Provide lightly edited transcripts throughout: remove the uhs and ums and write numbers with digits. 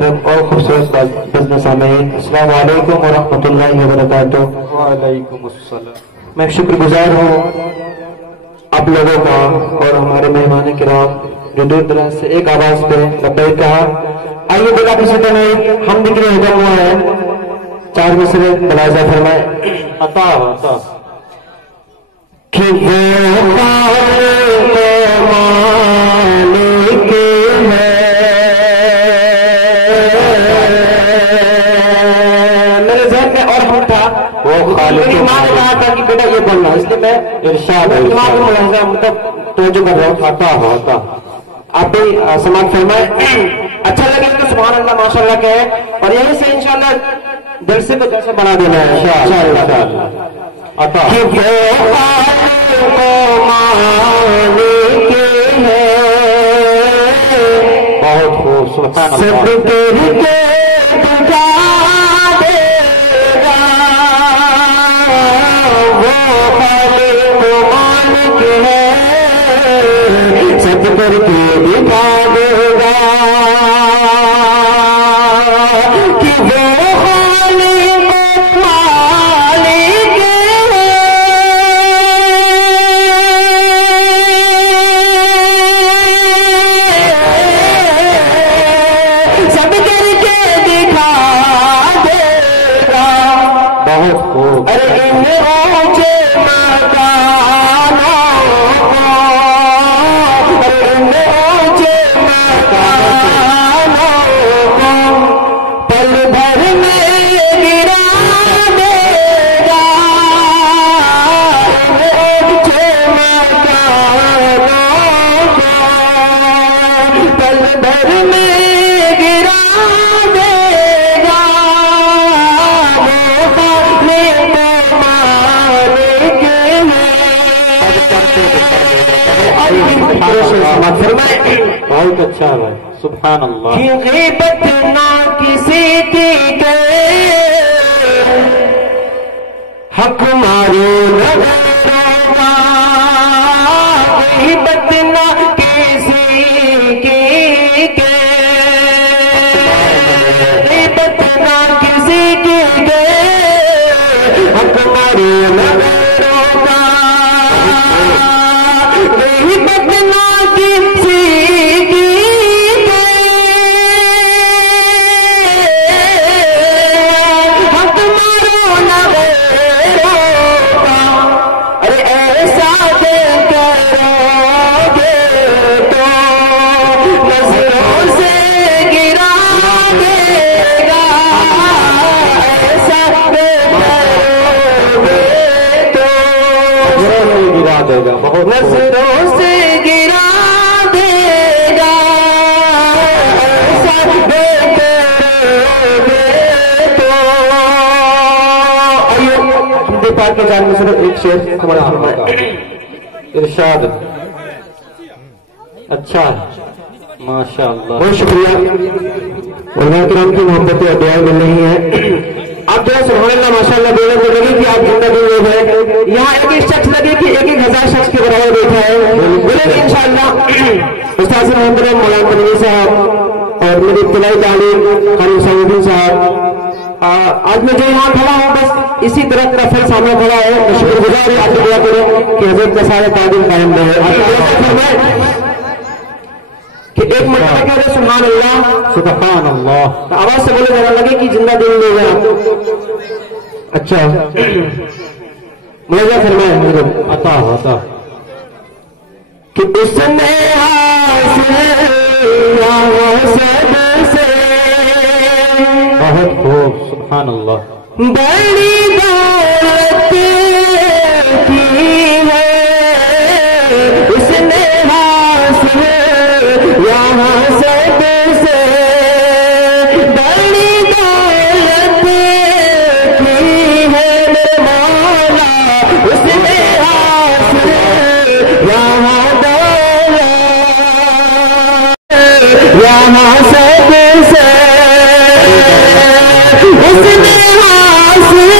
اور خوبصورت بزنس سامعین، السلام علیکم ورحمۃ اللہ وبرکاتہ۔ وعلیکم السلام۔ میں شکر گزار ہوں آپ لوگوں کا اور ہمارے مہمان کرام جو دور دراز سے ایک آواز پہ لبیک کہا۔ آئیے بلا کسی طرح ہم دکھنے ہوا ہوا ہے، چار مصرے ملاحظہ فرمائے۔ عطا کہ وہ مالک ہے، میرے ذہن میں اور ہم تھا وہ خالق، میری ماں نے کہا تھا کہ بیٹا یہ بولنا، اس لیے میں ارشاد ماں کو ملاحظہ مطلب توجہ کر رہا ہوں۔ عطا آپ بھی سماعت فرمائے۔ اچھا لگے تو سبحان اللہ ماشاء اللہ کہے، اور یہیں سے انشاءاللہ جلسے کو جلسے بنا دینا ہے انشاءاللہ۔ عطا کہ وہ مالک ہے، بہت خوب، سبحان سب اللہ۔ تیرے بجا دے گا، وہ خالق مالک ہے، سب کر کے دکھا دے گا کہ وہ خالق مالک ہے، سب کر کے دکھا دے گا۔ بہت خوب۔ ارے ان اونچے مکانوں کو، ارے ان اونچے مکانوں کو پل بھر میں گرا دے گا، ان اونچے مکانوں کو پل بھر میں گرا دے گا، وہ خالق مالک ہے۔ بہت اچھا ہے، سبحان اللہ۔ کہ غیبت نہ کسی کی کرے، حق مارو نہ غیروں کا، غیبت نہ کسی کی کرے، غیبت نہ کسی کی کرے، حق مارو نہ غیروں کا، غیبت نہ کسی کی حق مارو نہ غیروں کا۔ ارے ایسا دے کرو گے تو نظروں سے گرا دے گا، ایسا دے کرو گے تو گرا دے گا، بہت خوب۔ نظروں سے گرا دے گا، ایسا دے کرو گے تو۔ آئیے حمد پاک کے جانب سے ایک شعر ہمارا فرمائے۔ ارشاد۔ اچھا ہے، ماشاء اللہ۔ بہت شکریہ، علماء کرام کی محبت اور دعائیں مل رہی ہیں۔ آپ جو ہے سبحان اللہ ماشاء اللہ بولے تو لگے کہ آپ زندہ دل لوگ ہیں، یہاں ایک ایک شخص لگے کہ 1,000 شخص کے برابر بیٹھا ہے، بولے کہ انشاءاللہ استاذ محترم مولانا تنویر صاحب اور میری ابتدائی تعلیم خالد سعودی صاحب، آج میں جو یہاں کھڑا ہوں بس اسی طرح کا پھر سامنے کھڑا ہے، میں شکر گزار ہوں، آپ دعا کریں کہ حضرت کا سارے تعلیم قائم رہے۔ کہ ایک مرتبہ کہہ رہے سبحان اللہ، سبحان اللہ۔ تو آواز سے بولے ذرا لگے کہ زندہ دل لوگ ہیں آپ۔ اچھا ملاحظہ فرمائے حضرت۔ عطا کہ اس نے حاصل سب سے بہت خوب، سبحان اللہ۔ بڑی دولت کی ہے، اس نے حاصل یہاں سب سے بڑی دولت کی ہے، مولا اس نے حاصل یہاں دولت یہاں سب سے، اس نے حاصل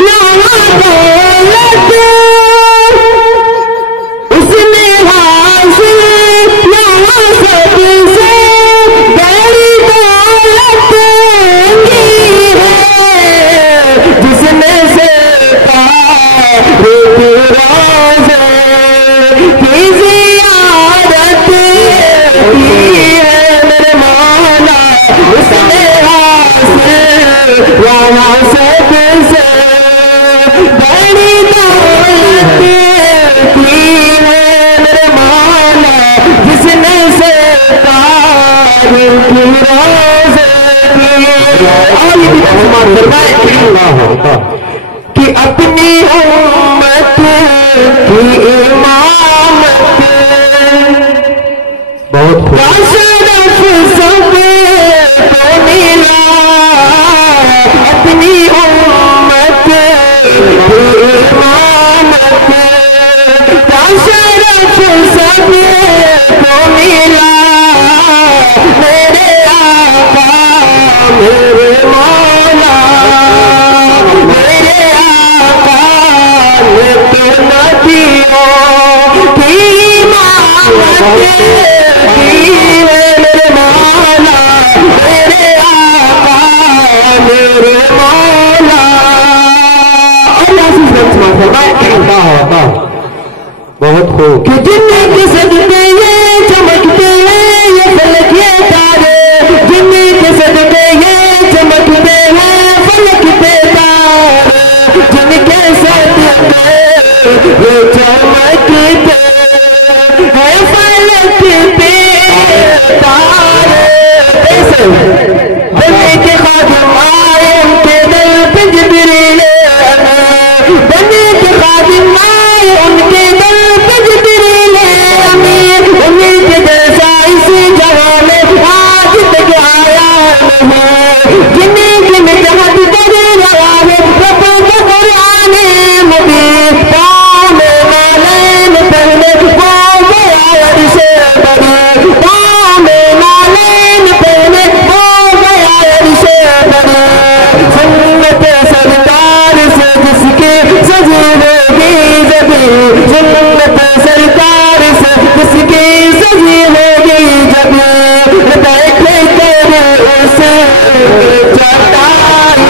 یہاں اپنی امت کی امامت بہت خوب شرف سب کو ملا اپنی امت کی امامت شرف سب کو ملا میرے آقا میرے مولا میرے آقا نے تو نبیوں کی امامت کی میرے مولا میرے آقا میرے مولا بہت خوب کہ جن کے صدقے یہ چمکتے ہیں یہ فلک یہ تارے جن کے صدقے یہ چمکتے ہیں فلک پہ تارے جن کے صدقے یہ چمکتے ہیں فلک پہ تارے بنے کے خادم آئے ان کے دل پہ جبریل بنے کے خادم آئے ان کے دل پہ جبریل امین انہیں کے جیسا اسی جہاں میں آج تک آیا نہیں جنہیں جن جہاں کر رہا ہے رب کا قرآن مبین پاؤں میں نالین پہنے وہ گیا عرش بری پاؤں میں نالین پہنے وہ گیا عرش بری سنت سرکار سے جس کے سجی ہوگی زمین سنت سرکار سے جس کی سجی ہوگی زمین بیٹھے کر اسے چٹائی